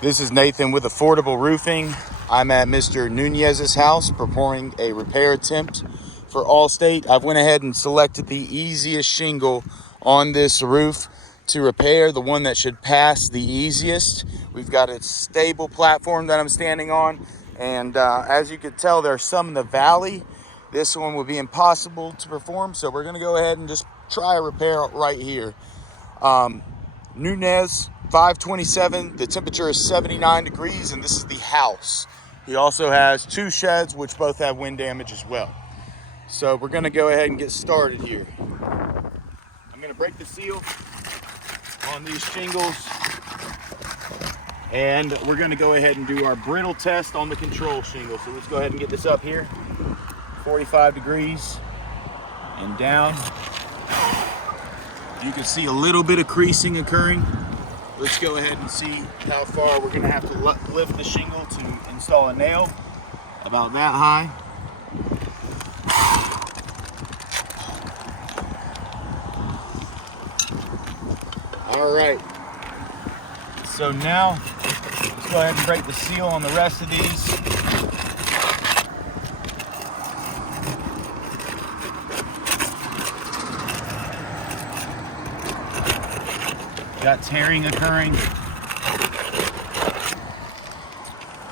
This is Nathan with Affordable Roofing. I'm at Mr. Nunez's house performing a repair attempt for Allstate. I've went ahead and selected the easiest shingle on this roof to repair, the one that should pass the easiest. We've got a stable platform that I'm standing on, and as you can tell, there's some in the valley. This one would be impossible to perform, so we're gonna go ahead and just try a repair right here. Nunez 527, the temperature is 79 degrees, and this is the house. He also has two sheds, which both have wind damage as well. So we're gonna go ahead and get started here. I'm gonna break the seal on these shingles, and we're gonna go ahead and do our brittle test on the control shingle. So let's go ahead and get this up here, 45 degrees and down. You can see a little bit of creasing occurring. Let's go ahead and see how far we're gonna have to lift the shingle to install a nail. About that high. All right. So now, let's go ahead and break the seal on the rest of these. Got tearing occurring.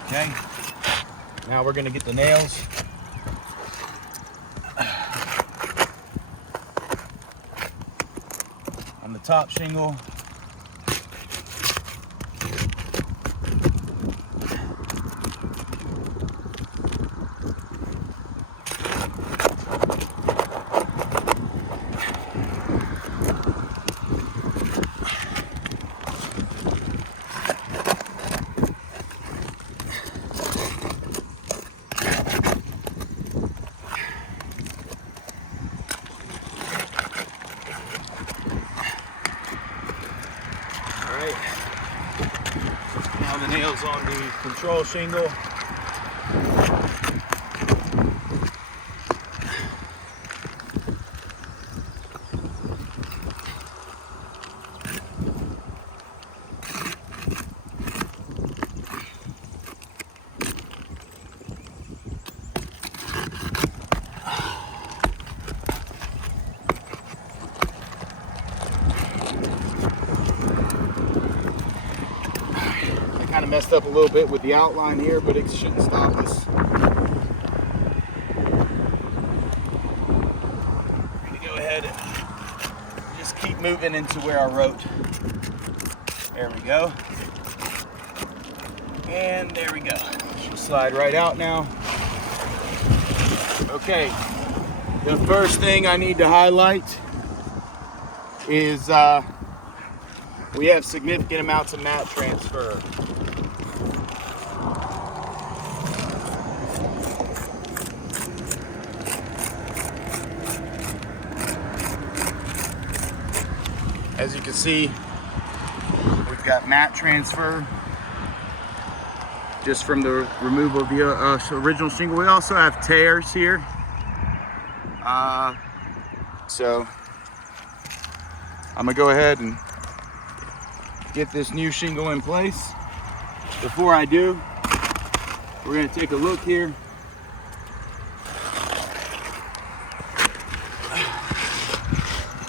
Okay. Now we're gonna get the nails. On the top shingle. Now the nails on the control shingle. Kind of messed up a little bit with the outline here, but it shouldn't stop us. I'm going to go ahead and just keep moving into where I wrote. There we go. And there we go. Should slide right out now. Okay, the first thing I need to highlight is we have significant amounts of mat transfer. As you can see, we've got mat transfer just from the removal of the original shingle. We also have tears here. So I'm gonna go ahead and get this new shingle in place. Before I do, we're gonna take a look here.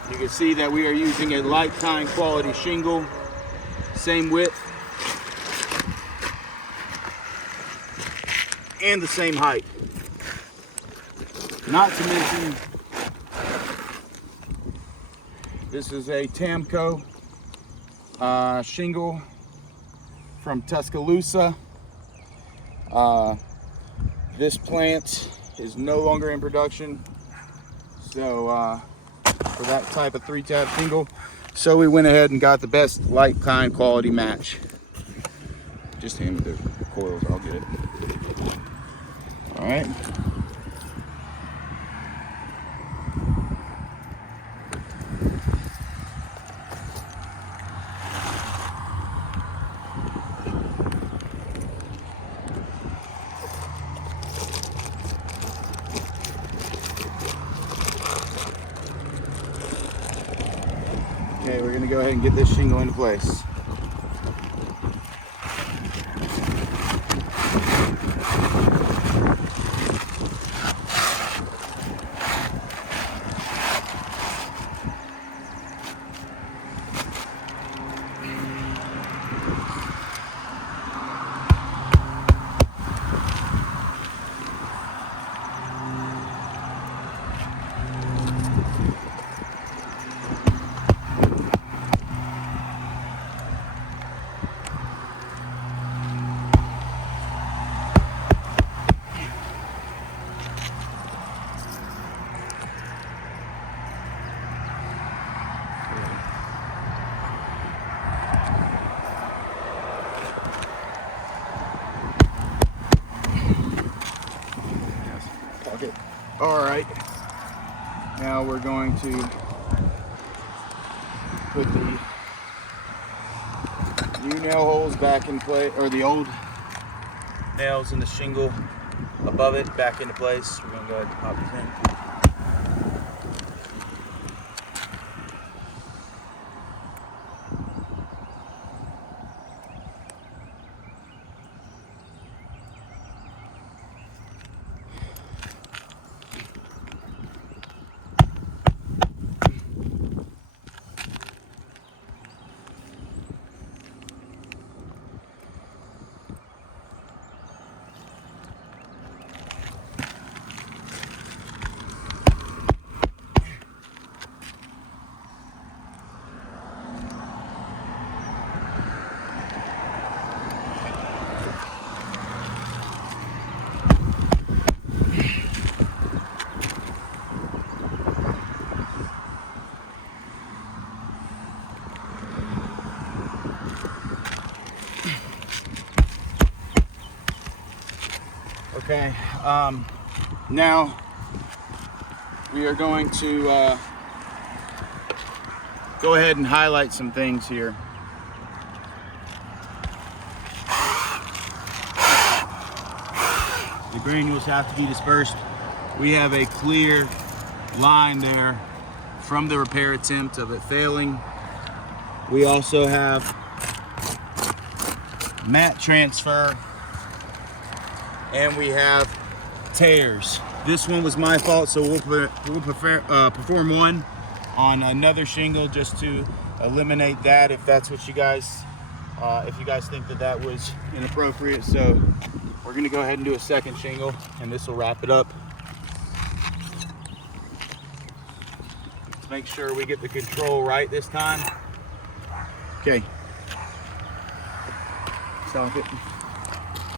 You can see that we are using a lifetime quality shingle, same width and the same height. Not to mention, this is a Tamco shingle from Tuscaloosa. This plant is no longer in production, so for that type of 3-tab shingle, so we went ahead and got the best like-kind quality match. Just hand me the coils, I'll get it. All right. Okay, we're gonna go ahead and get this shingle into place. All right, now we're going to put the new nail holes back in place, or the old nails in the shingle above it back into place. We're gonna go ahead and pop this in. Okay, now we are going to go ahead and highlight some things here. The granules have to be dispersed. We have a clear line there from the repair attempt of it failing. We also have mat transfer, and we have tears. This one was my fault, so we'll perform one on another shingle just to eliminate that if that's what you guys, if you guys think that that was inappropriate. So we're gonna go ahead and do a second shingle, and this will wrap it up. Let's make sure we get the control right this time. Okay. Stop it.